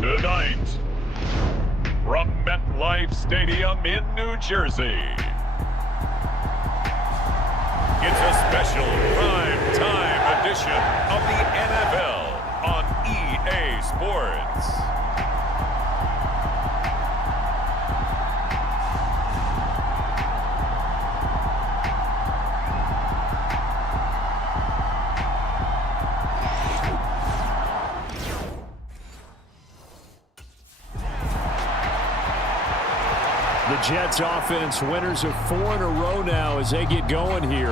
Tonight, from MetLife Stadium in New Jersey, it's a special prime-time edition of the NFL on EA Sports. The Jets offense winners of 4 in a row now as they get going here.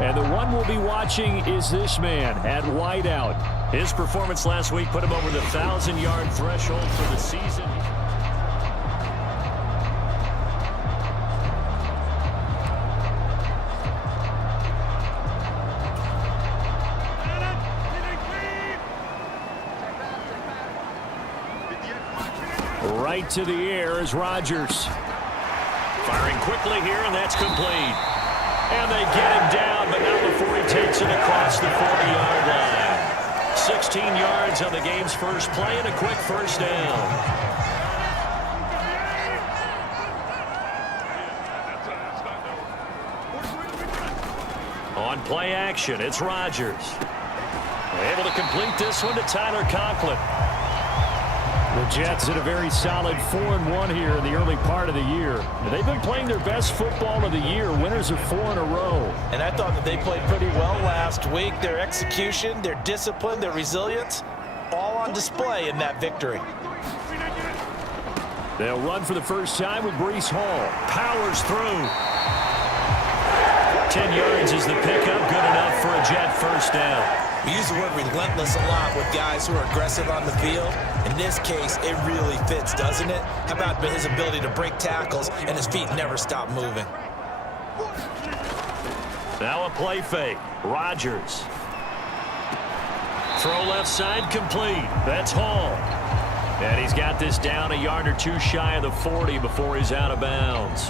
And the one we'll be watching is this man at wideout. His performance last week put him over the 1,000-yard threshold for the season. Right to the air is Rodgers. Firing quickly here, and that's complete. And they get him down, but not before he takes it across the 40-yard line. 16 yards on the game's first play and a quick first down. On play action, it's Rodgers. Able to complete this one to Tyler Conklin. The Jets at a very solid 4-1 here in the early part of the year. They've been playing their best football of the year. Winners of 4 in a row. And I thought that they played pretty well last week. Their execution, their discipline, their resilience, all on display in that victory. They'll run for the first time with Breece Hall. Powers through. 10 yards is the pickup. Good enough for a Jet first down. We use the word relentless a lot with guys who are aggressive on the field. In this case, it really fits, doesn't it? How about his ability to break tackles and his feet never stop moving? Now a play fake. Rodgers. Throw left side complete. That's Hall. And he's got this down a yard or two shy of the 40 before he's out of bounds.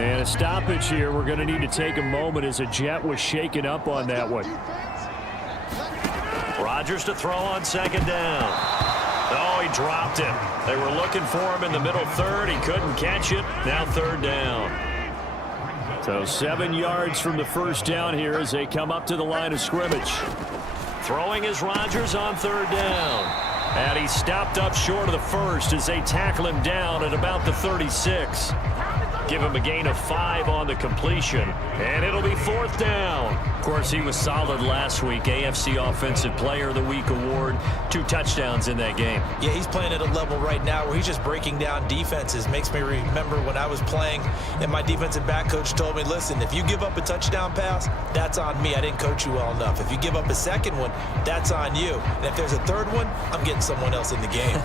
And a stoppage here. We're going to need to take a moment as a Jet was shaken up on that one. Rodgers to throw on second down. Oh, he dropped it. They were looking for him in the middle third. He couldn't catch it. Now third down. So 7 yards from the first down here as they come up to the line of scrimmage. Throwing is Rodgers on third down. And he stopped up short of the first as they tackle him down at about the 36. Give him a gain of 5 on the completion. And it'll be fourth down. Of course, he was solid last week. AFC Offensive Player of the Week award. 2 touchdowns in that game. Yeah, he's playing at a level right now where he's just breaking down defenses. Makes me remember when I was playing and my defensive back coach told me, listen, if you give up a touchdown pass, that's on me. I didn't coach you well enough. If you give up a second one, that's on you. And if there's a third one, I'm getting someone else in the game.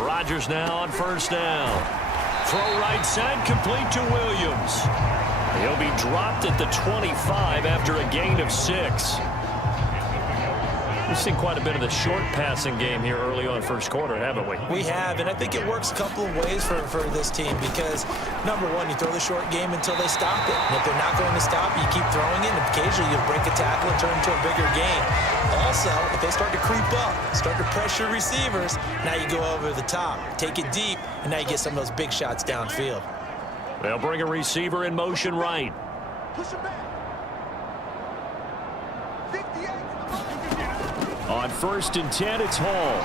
Rodgers now on first down. Throw right side complete to Williams. He'll be dropped at the 25 after a gain of 6. We've seen quite a bit of the short passing game here early on first quarter, haven't we? We have, and I think it works a couple of ways for this team because, number one, you throw the short game until they stop it. And if they're not going to stop it, you keep throwing it, and occasionally you'll break a tackle and turn into a bigger game. Also, if they start to creep up, start to pressure receivers, now you go over the top, take it deep, and now you get some of those big shots downfield. They'll bring a receiver in motion right. Push him back. 58. On first and 10, it's Hall.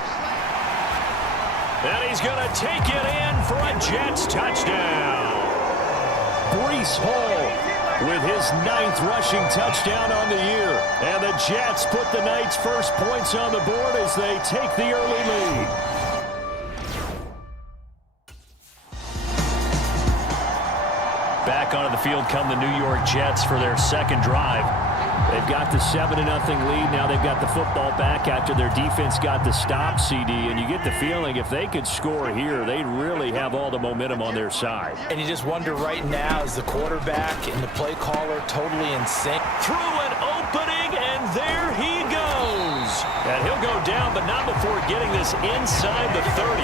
And he's going to take it in for a Jets touchdown. Breece Hall with his 9th rushing touchdown on the year. And the Jets put the Knights' first points on the board as they take the early lead. Back onto the field come the New York Jets for their second drive. They've got the 7-0 lead. Now they've got the football back after their defense got the stop, CD. And you get the feeling if they could score here, they'd really have all the momentum on their side. And you just wonder right now, is the quarterback and the play caller totally in sync? Through an opening, and there he goes. And he'll go down, but not before getting this inside the 30.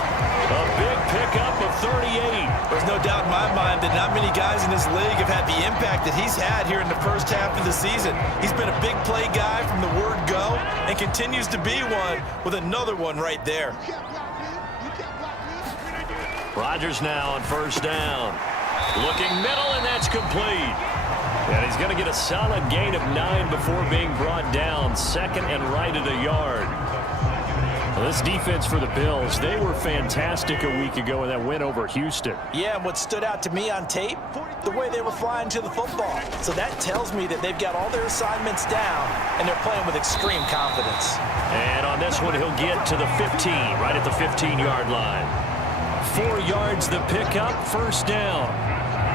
A big pickup of 38. There's no doubt in my mind that not many guys in this league have had the impact that he's had here in the first half of the season. He's been a big play guy from the word go and continues to be one with another one right there. Rodgers now on first down. Looking middle, and that's complete. And he's going to get a solid gain of 9 before being brought down. Second and right at a yard. Well, this defense for the Bills, they were fantastic a week ago in that win over Houston. Yeah, and what stood out to me on tape, the way they were flying to the football. So that tells me that they've got all their assignments down, and they're playing with extreme confidence. And on this one, he'll get to the 15, right at the 15-yard line. 4 yards the pickup, first down.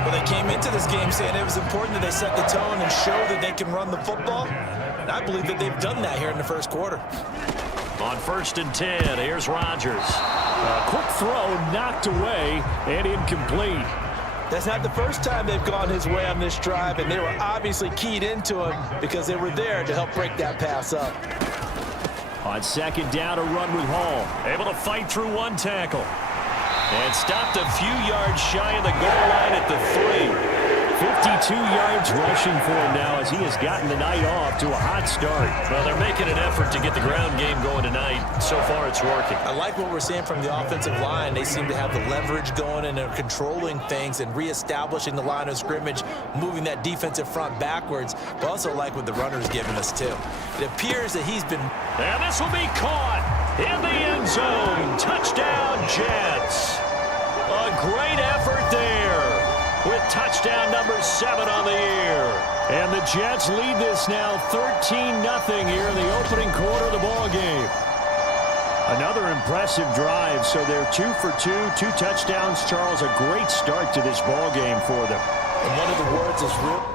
Well, they came into this game saying it was important that they set the tone and show that they can run the football. And I believe that they've done that here in the first quarter. On 1st and 10, here's Rodgers. A quick throw knocked away and incomplete. That's not the first time they've gone his way on this drive, and they were obviously keyed into him because they were there to help break that pass up. On 2nd down, a run with Hall. Able to fight through one tackle. And stopped a few yards shy of the goal line at the 3. 52 yards rushing for him now as he has gotten the night off to a hot start. Well, they're making an effort to get the ground game going tonight. So far, it's working. I like what we're seeing from the offensive line. They seem to have the leverage going, and they're controlling things and reestablishing the line of scrimmage, moving that defensive front backwards. But also like what the runner's giving us, too. It appears that he's been... And this will be caught in the end zone. Touchdown, Jets. A great effort there, with touchdown number 7 on the year. And the Jets lead this now 13-0 here in the opening quarter of the ball game. Another impressive drive, so they're 2 for 2, 2 touchdowns. Charles, a great start to this ball game for them. And one of the words is real.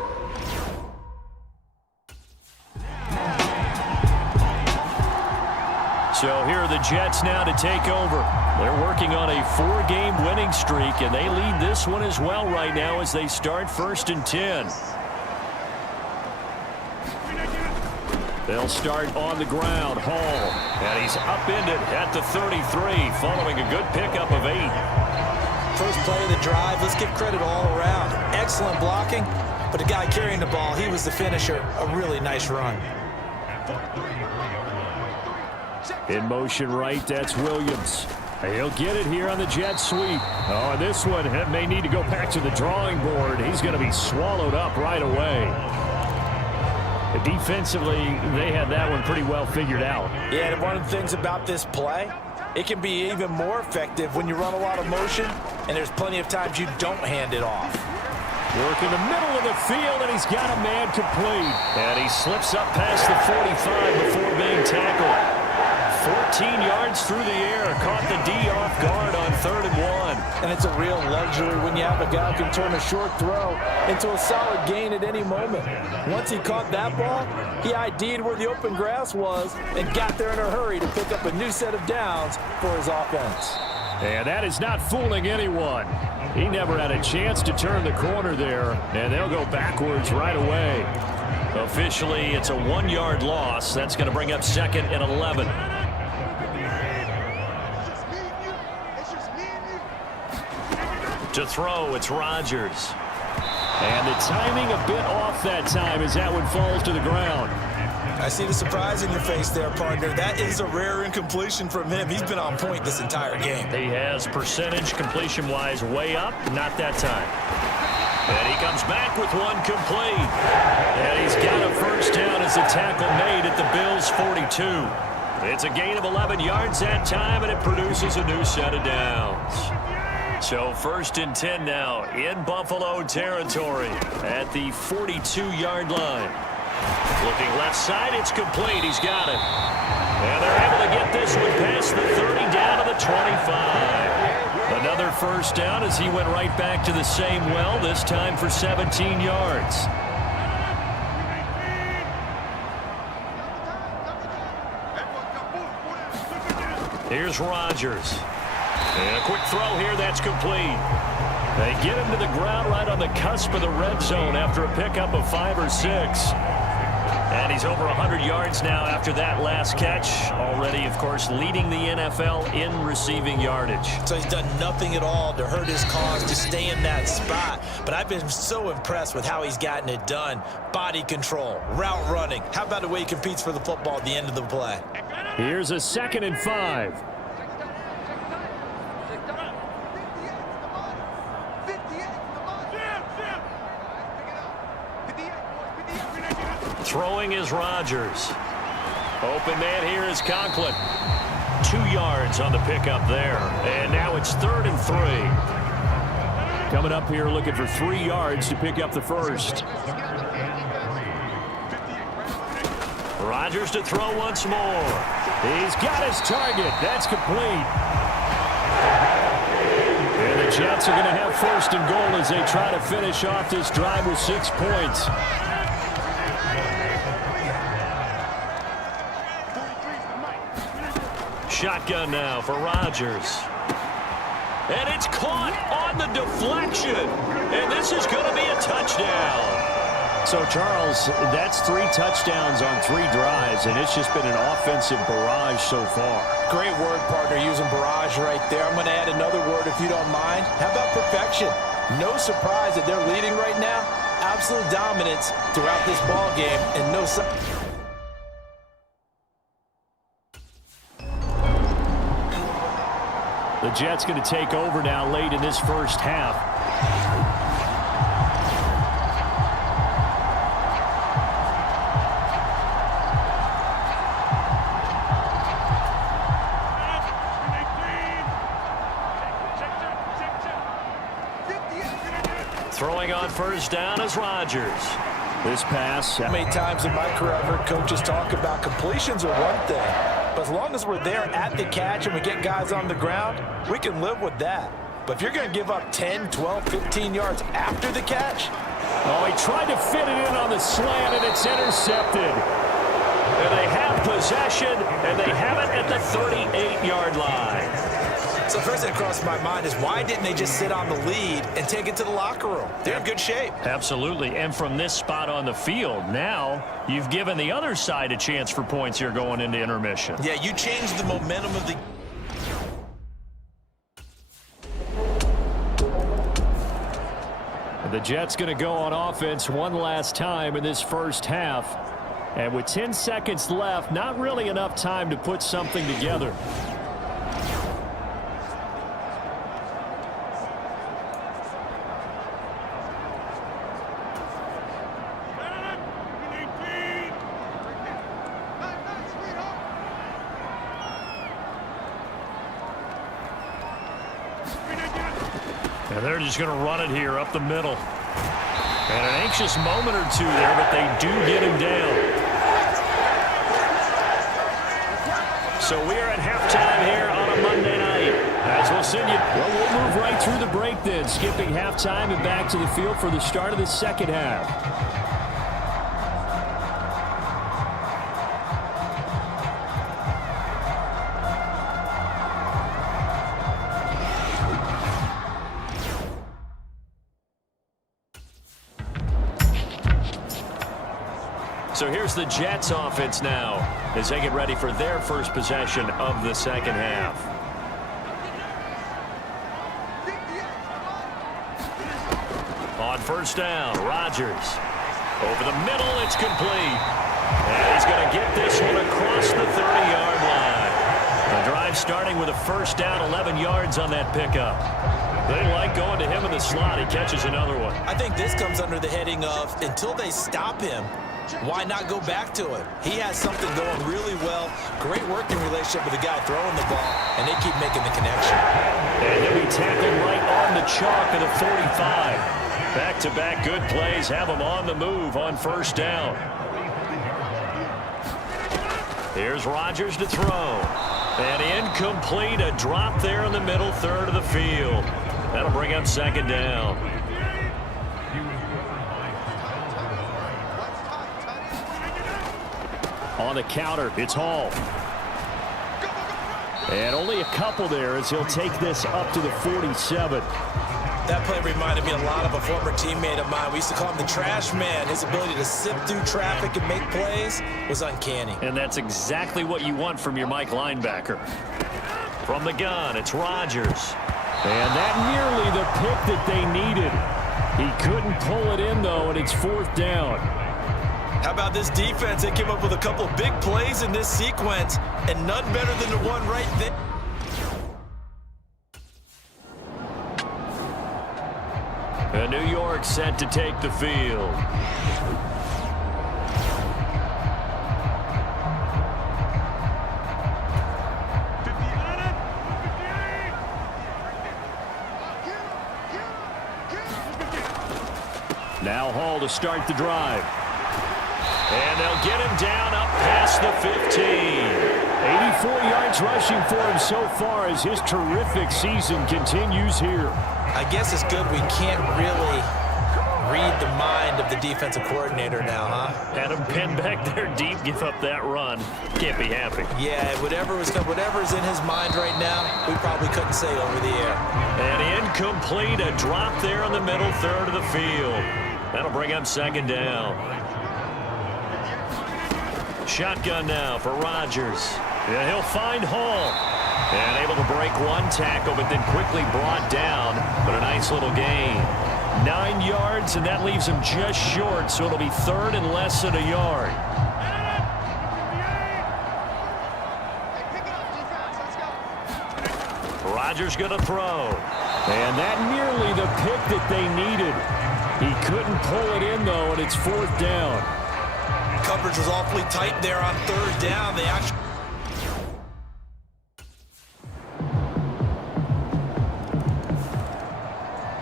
So here are the Jets now to take over. They're working on a 4-game winning streak, and they lead this one as well right now as they start 1st and 10. They'll start on the ground. Hall. And he's upended at the 33, following a good pickup of 8. First play of the drive, let's give credit all around. Excellent blocking, but the guy carrying the ball, he was the finisher. A really nice run. In motion right, that's Williams. He'll get it here on the jet sweep. Oh, and this one may need to go back to the drawing board. He's going to be swallowed up right away. Defensively, they had that one pretty well figured out. Yeah, and one of the things about this play, it can be even more effective when you run a lot of motion, and there's plenty of times you don't hand it off. Work in the middle of the field, and he's got a man complete. And he slips up past the 45 before being tackled. 14 yards through the air, caught the D off guard on 3rd and 1. And it's a real luxury when you have a guy who can turn a short throw into a solid gain at any moment. Once he caught that ball, he ID'd where the open grass was and got there in a hurry to pick up a new set of downs for his offense. And that is not fooling anyone. He never had a chance to turn the corner there, and they'll go backwards right away. Officially, it's a 1-yard loss. That's going to bring up 2nd and 11. To throw, it's Rodgers. And the timing a bit off that time as that one falls to the ground. I see the surprise in your face there, partner. That is a rare incompletion from him. He's been on point this entire game. He has percentage completion-wise way up, not that time. And he comes back with one complete. And he's got a first down as a tackle made at the Bills' 42. It's a gain of 11 yards that time, and it produces a new set of downs. So 1st and 10 now in Buffalo territory at the 42-yard line. Looking left side, it's complete. He's got it. And they're able to get this one past the 30 down to the 25. Another first down as he went right back to the same well, this time for 17 yards. Here's Rodgers. And a quick throw here, that's complete. They get him to the ground right on the cusp of the red zone after a pickup of 5 or 6. And he's over 100 yards now after that last catch. Already, of course, leading the NFL in receiving yardage. So he's done nothing at all to hurt his cause, to stay in that spot. But I've been so impressed with how he's gotten it done. Body control, route running. How about the way he competes for the football at the end of the play? Here's a 2nd and 5. Throwing is Rodgers. Open man here is Conklin. 2 yards on the pickup there. And now it's 3rd and 3. Coming up here looking for 3 yards to pick up the first. Rodgers to throw once more. He's got his target. That's complete. And the Jets are going to have 1st and goal as they try to finish off this drive with 6 points. Shotgun now for Rodgers. And it's caught on the deflection. And this is going to be a touchdown. So, Charles, that's 3 touchdowns on 3 drives, and it's just been an offensive barrage so far. Great word, partner, using barrage right there. I'm going to add another word if you don't mind. How about perfection? No surprise that they're leading right now. Absolute dominance throughout this ball game, and no surprise. The Jets going to take over now late in this first half. Throwing on 1st down is Rodgers. This pass. How many times in my career I've heard coaches talk about completions are one thing, but as long as we're there at the catch and we get guys on the ground, we can live with that. But if you're going to give up 10, 12, 15 yards after the catch. Oh, he tried to fit it in on the slant, and it's intercepted. And they have possession, and they have it at the 38-yard line. So the first thing that crossed my mind is why didn't they just sit on the lead and take it to the locker room? They're in good shape. Absolutely. And from this spot on the field, now you've given the other side a chance for points here going into intermission. Yeah, you changed the momentum of the... The Jets going to go on offense one last time in this first half. And with 10 seconds left, not really enough time to put something together. And they're just going to run it here up the middle. And an anxious moment or two there, but they do get him down. So we are at halftime here on a Monday night. As we'll send you. Well, we'll move right through the break then, skipping halftime and back to the field for the start of the second half. So here's the Jets offense now as they get ready for their first possession of the second half. On 1st down, Rodgers. Over the middle, it's complete. And he's going to get this one across the 30-yard line. The drive starting with a 1st down, 11 yards on that pickup. They like going to him in the slot. He catches another one. I think this comes under the heading of until they stop him, why not go back to it? He has something going really well. Great working relationship with the guy throwing the ball, and they keep making the connection. And he'll be tackled right on the chalk of the 45. Back-to-back good plays have him on the move on 1st down. Here's Rodgers to throw. And incomplete, a drop there in the middle third of the field. That'll bring up 2nd down. On the counter, it's Hall. And only a couple there as he'll take this up to the 47. That play reminded me a lot of a former teammate of mine. We used to call him the trash man. His ability to sift through traffic and make plays was uncanny. And that's exactly what you want from your Mike linebacker. From the gun, it's Rodgers. And that nearly the pick that they needed. He couldn't pull it in, though, and it's 4th down. How about this defense? They came up with a couple of big plays in this sequence, and none better than the one right there. And New York set to take the field. Now Hall to start the drive. And they'll get him down up past the 15. 84 yards rushing for him so far as his terrific season continues here. I guess it's good we can't really read the mind of the defensive coordinator now, huh? Had him pinned back there deep, give up that run. Can't be happy. Yeah, whatever's in his mind right now, we probably couldn't say over the air. And incomplete, a drop there in the middle third of the field. That'll bring up second down. Shotgun now for Rodgers. Yeah, he'll find Hall. And able to break one tackle, but then quickly brought down. But a nice little gain. 9 yards, and that leaves him just short, so it'll be third and less than a yard. Rodgers going to throw. And that nearly the pick that they needed. He couldn't pull it in, though, and it's fourth down. Coverage was awfully tight there on third down. They actually...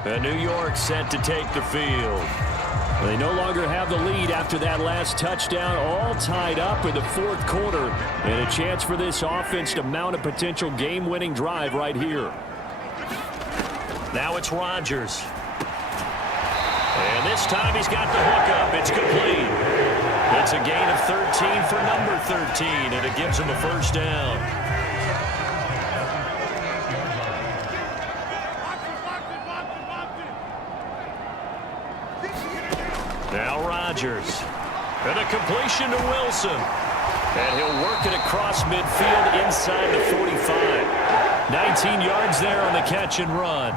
And New York set to take the field. They no longer have the lead after that last touchdown, all tied up in the fourth quarter. And a chance for this offense to mount a potential game-winning drive right here. Now it's Rodgers. And this time he's got the hook up. It's complete. It's a gain of 13 for number 13, and it gives him a first down. Now Rodgers. And a completion to Wilson. And he'll work it across midfield inside the 45. 19 yards there on the catch and run.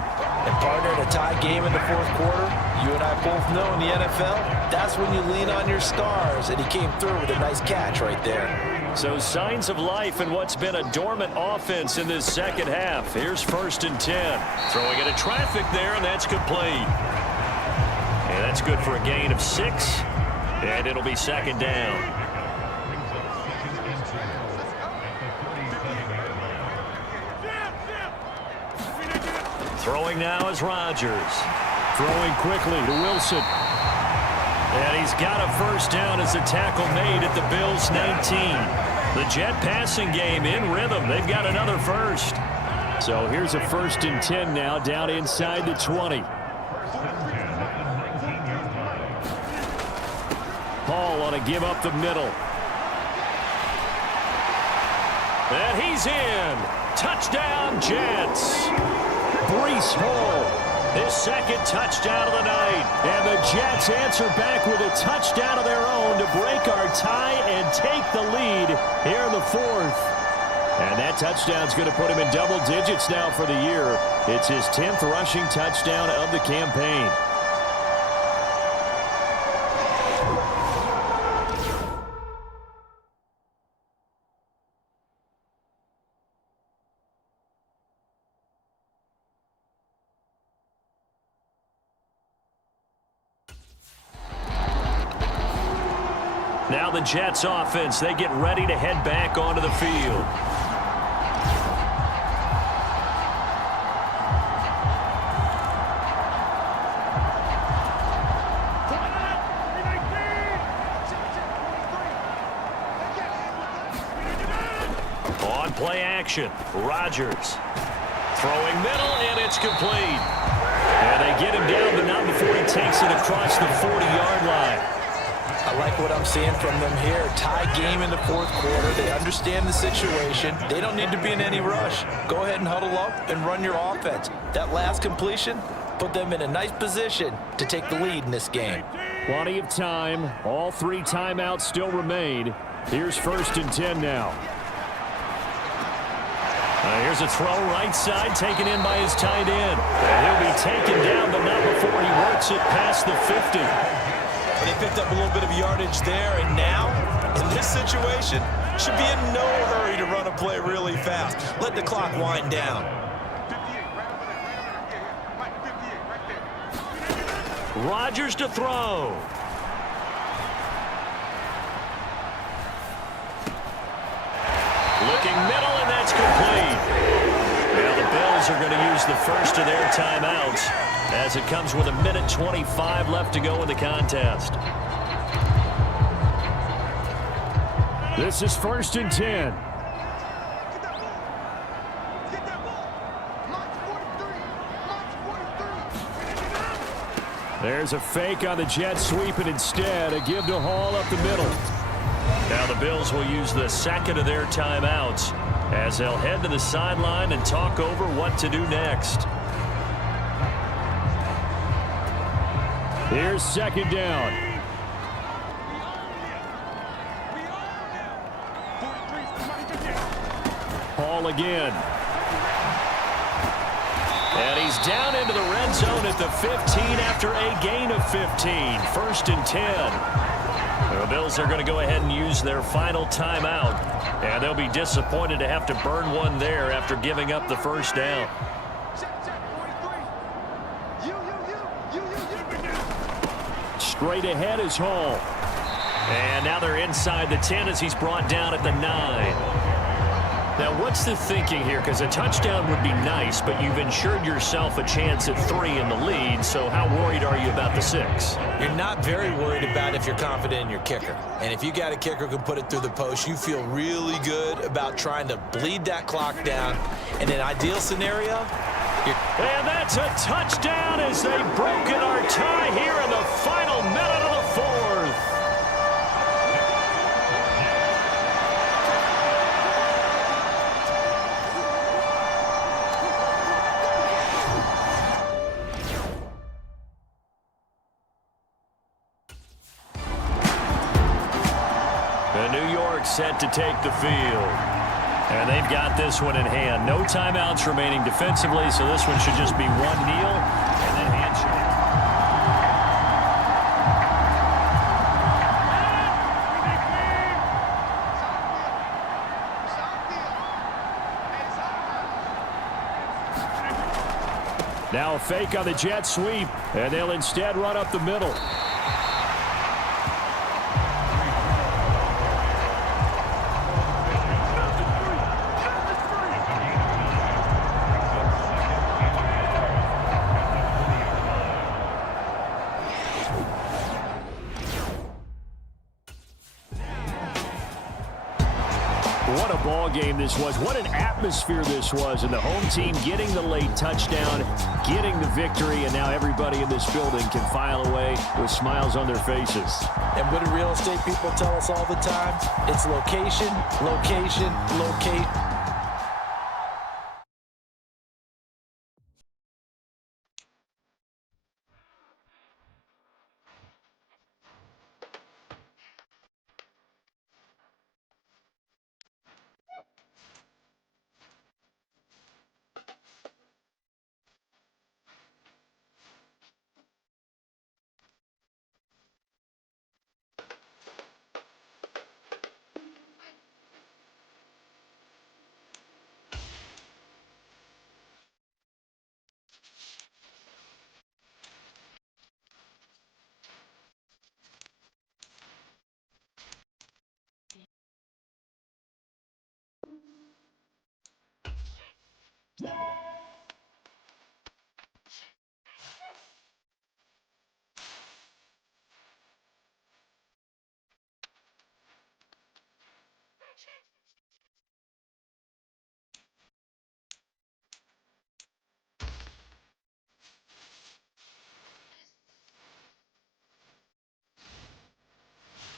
And partner, in a tie game in the fourth quarter, you and I both know in the NFL, that's when you lean on your stars. And he came through with a nice catch right there. So signs of life in what's been a dormant offense in this second half. Here's first and 10. Throwing into traffic there, and that's complete. And that's good for a gain of 6. And it'll be second down. Throwing now is Rodgers. Throwing quickly to Wilson. And he's got a first down as a tackle made at the Bills' 19. The Jet passing game in rhythm. They've got another first. So here's a first and 10 now down inside the 20. Hall on a give up the middle. And he's in. Touchdown, Jets. Breece Hall, His second touchdown of the night. and the Jets answer back with a touchdown of their own to break our tie and take the lead here in the fourth. And that touchdown's going to put him in double digits now for the year. It's his 10th rushing touchdown of the campaign. Now the Jets offense, they get ready to head back onto the field. On play action, Rodgers. Throwing middle, and it's complete. And they get him down, but not before he takes it across the 40-yard line. I like what I'm seeing from them here. Tie game in the fourth quarter. They understand the situation. They don't need to be in any rush. Go ahead and huddle up and run your offense. That last completion put them in a nice position to take the lead in this game. Plenty of time. All 3 timeouts still remain. Here's first and 10 now. Here's a throw right side, taken in by his tight end. And he'll be taken down, but not before he works it past the 50. They picked up a little bit of yardage there, and now, in this situation, should be in no hurry to run a play really fast. Let the clock wind down. Rodgers to throw. Looking middle, and that's complete. Now the Bills are going to use the first of their timeouts as it comes with 1:25 left to go in the contest. This is 1st and 10. Get that ball. Get that ball. Launch 43. Launch 43. There's a fake on the jet sweep, and instead a give to Hall up the middle. Now the Bills will use the second of their timeouts as they'll head to the sideline and talk over what to do next. Here's 2nd down. Hall again. And he's down into the red zone at the 15 after a gain of 15. 1st and 10. The Bills are going to go ahead and use their final timeout. And they'll be disappointed to have to burn one there after giving up the first down. Check, 43. You. Straight ahead is Hall. And now they're inside the 10 as he's brought down at the 9. Now, what's the thinking here? Because a touchdown would be nice, but you've ensured yourself a chance at 3 in the lead, so how worried are you about the 6? You're not very worried about if you're confident in your kicker. And if you got a kicker who can put it through the post, you feel really good about trying to bleed that clock down. In an ideal scenario, and that's a touchdown as they've broken our tie here in the final minute of the 4th. Set to take the field. And they've got this one in hand. No timeouts remaining defensively, so this one should just be one kneel and then handshake. Now a fake on the jet sweep, and they'll instead run up the middle. What a ball game this was. What an atmosphere this was. And the home team getting the late touchdown, getting the victory, and now everybody in this building can file away with smiles on their faces. and what do real estate people tell us all the time? It's location, location, locate.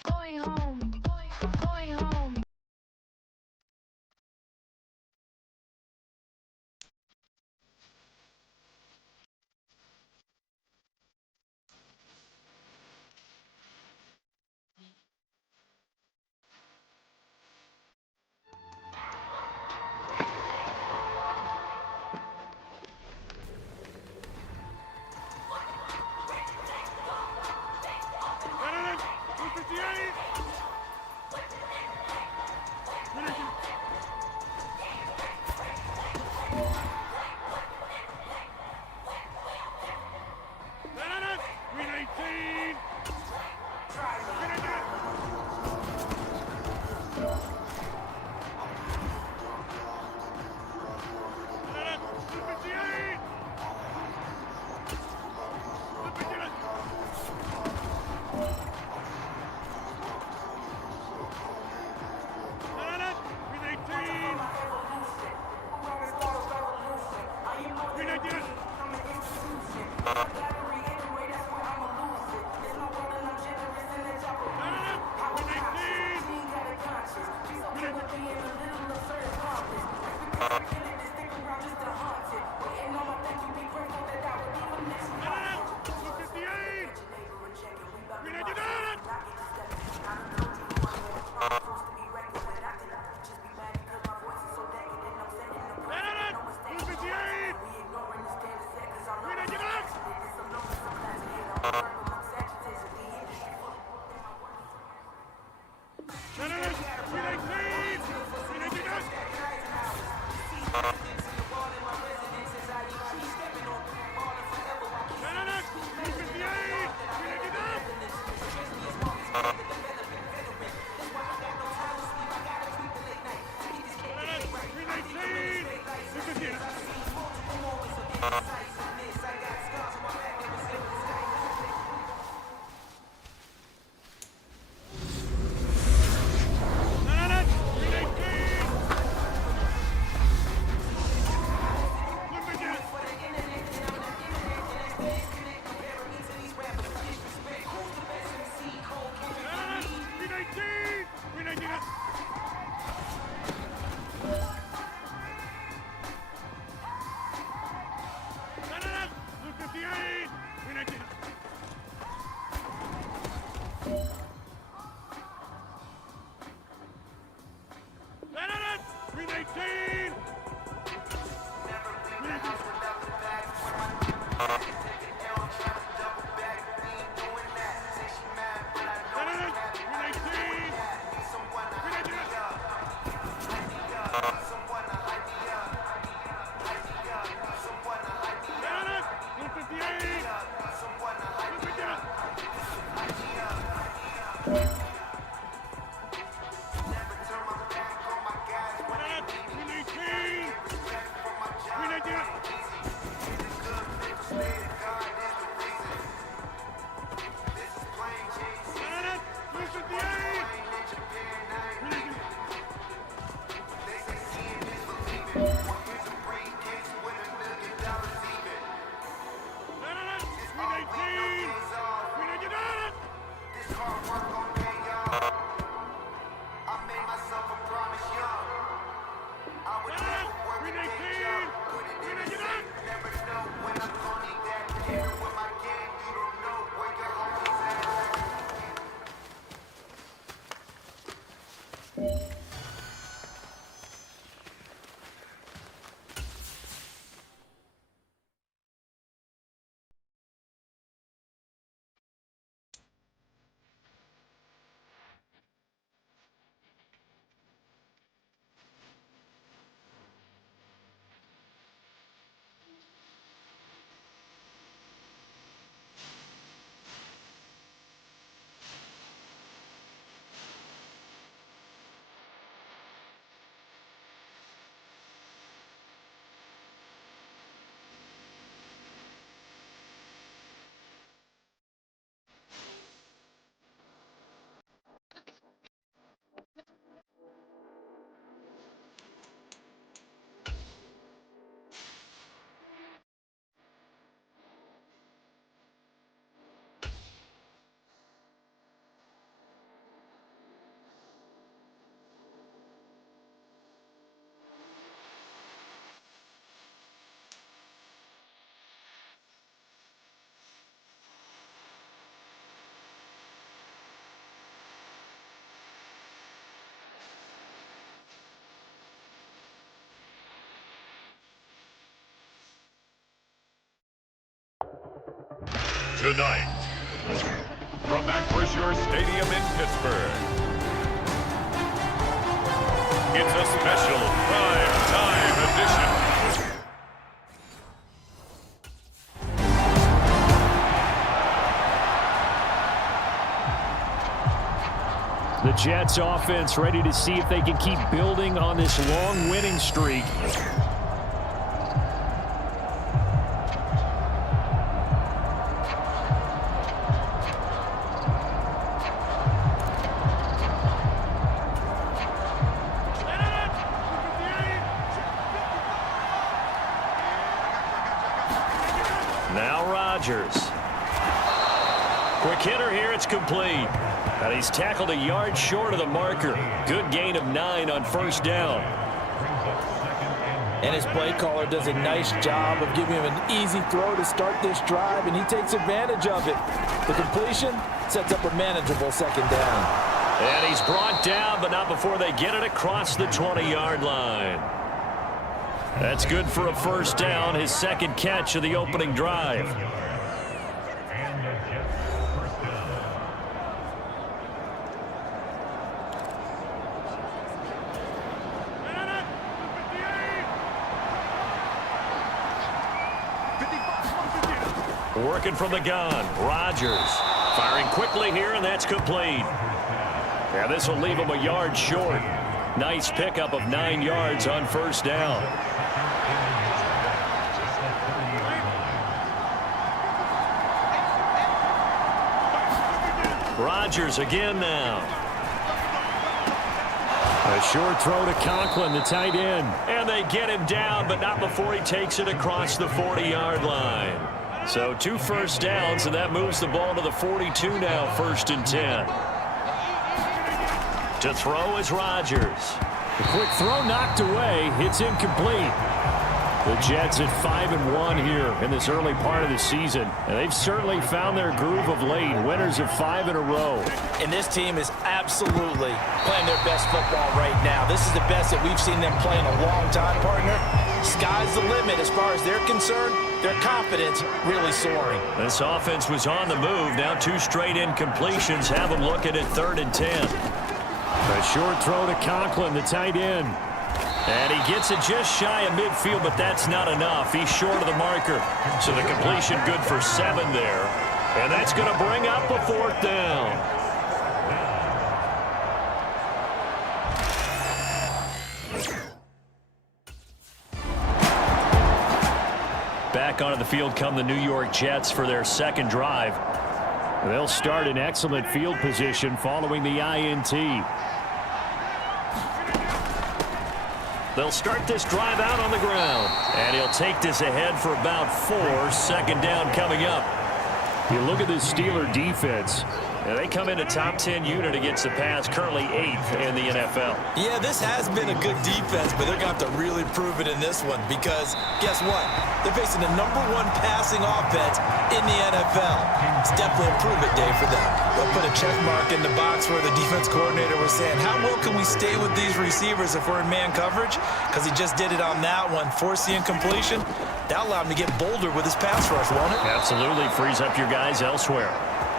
Going home, going home. Tonight, from Acrisure Stadium in Pittsburgh, it's a special prime time edition. The Jets offense ready to see if they can keep building on this long winning streak. Now Rodgers. Quick hitter here, it's complete. And he's tackled a yard short of the marker. Good gain of 9 on first down. And his play caller does a nice job of giving him an easy throw to start this drive, and he takes advantage of it. The completion sets up a manageable second down. And he's brought down, but not before they get it across the 20-yard line. That's good for a first down, his second catch of the opening drive. Working from the gun, Rodgers firing quickly here, and that's complete. Yeah, this will leave him a yard short. Nice pickup of 9 yards on first down. Rodgers again now. A short throw to Conklin, the tight end. And they get him down, but not before he takes it across the 40-yard line. So 2 first downs, and that moves the ball to the 42 now, 1st and 10. To throw is Rodgers. The quick throw knocked away. It's incomplete. The Jets at 5-1 here in this early part of the season. And they've certainly found their groove of late. Winners of 5 in a row. And this team is absolutely playing their best football right now. This is the best that we've seen them play in a long time, partner. Sky's the limit as far as they're concerned. Their confidence really soaring. This offense was on the move. Now 2 straight incompletions have them looking at 3rd and 10. A short throw to Conklin, the tight end. And he gets it just shy of midfield, but that's not enough. He's short of the marker. So the completion good for 7 there. And that's going to bring up a 4th down. Back onto the field come the New York Jets for their 2nd drive. They'll start in excellent field position following the INT. They'll start this drive out on the ground. And he'll take this ahead for about 4. 2nd down coming up. You look at this Steeler defense. And they come in a top 10 unit against the pass, currently 8th in the NFL. Yeah, this has been a good defense, but they're going to have to really prove it in this one because guess what? They're facing the #1 passing offense in the NFL. It's definitely a prove-it day for them. They'll put a check mark in the box where the defense coordinator was saying, how well can we stay with these receivers if we're in man coverage? Because he just did it on that one, forced the incompletion. That allowed him to get bolder with his pass rush, won't it? Absolutely frees up your guys elsewhere.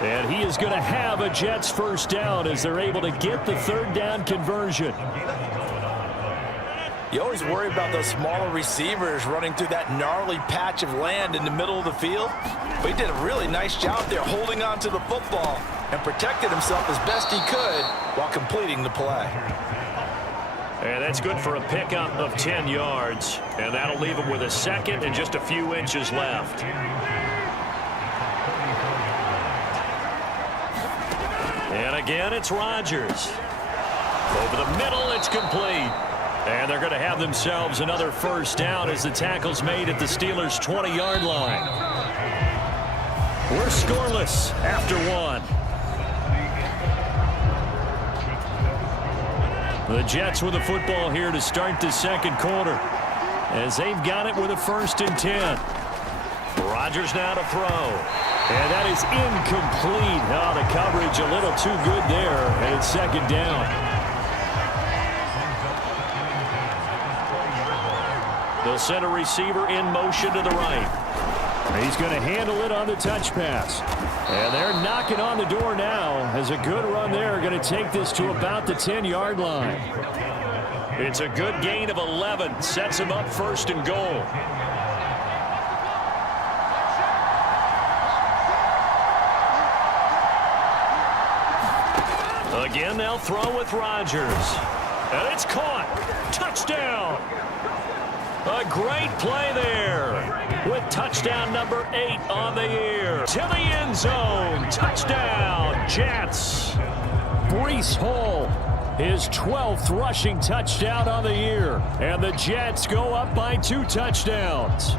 And he is going to have a Jets 1st down as they're able to get the 3rd down conversion. You always worry about those smaller receivers running through that gnarly patch of land in the middle of the field. But he did a really nice job there holding on to the football and protected himself as best he could while completing the play. And that's good for a pickup of 10 yards. And that'll leave him with a 2nd and just a few inches left. And again, it's Rodgers. Over the middle, it's complete. And they're going to have themselves another 1st down as the tackle's made at the Steelers' 20-yard line. We're scoreless after 1. The Jets with the football here to start the 2nd quarter as they've got it with a 1st and 10. Rodgers now to throw. And that is incomplete. Oh, the coverage a little too good there, and it's 2nd down. They'll send a receiver in motion to the right. He's going to handle it on the touch pass. And they're knocking on the door now as a good run there. Going to take this to about the 10-yard line. It's a good gain of 11. Sets him up 1st and goal. Again, they'll throw with Rodgers. And it's caught. Touchdown. A great play there with touchdown number 8 on the year. To the end zone. Touchdown, Jets. Breece Hall, his 12th rushing touchdown on the year. And the Jets go up by 2 touchdowns.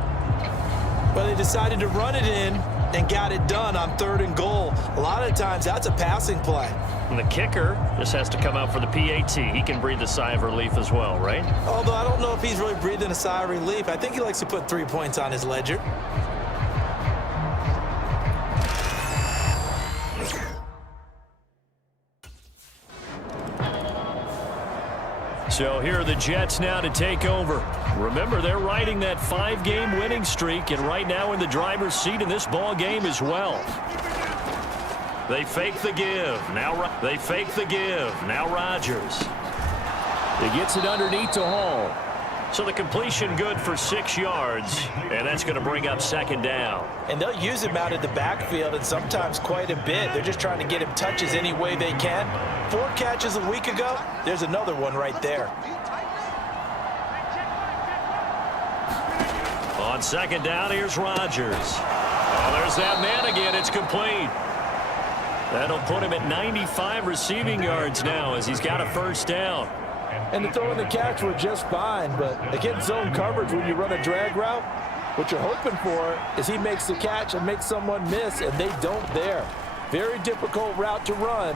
Well, they decided to run it in and got it done on 3rd and goal. A lot of times, that's a passing play. And the kicker just has to come out for the PAT. He can breathe a sigh of relief as well, right? Although I don't know if he's really breathing a sigh of relief. I think he likes to put 3 points on his ledger. So here are the Jets now to take over. Remember, they're riding that 5-game winning streak, and right now in the driver's seat in this ball game as well. They fake the give. Now they fake the give. Now Rodgers. He gets it underneath to Hall. So the completion good for 6 yards, and that's going to bring up 2nd down. And they'll use him out in the backfield, and sometimes quite a bit. They're just trying to get him touches any way they can. 4 catches a week ago. There's another one right there. On 2nd down, here's Rodgers. Oh, there's that man again. It's complete. That'll put him at 95 receiving yards now as he's got a first down. And the throw and the catch were just fine, but against zone coverage, when you run a drag route, what you're hoping for is he makes the catch and makes someone miss, and they don't there. Very difficult route to run,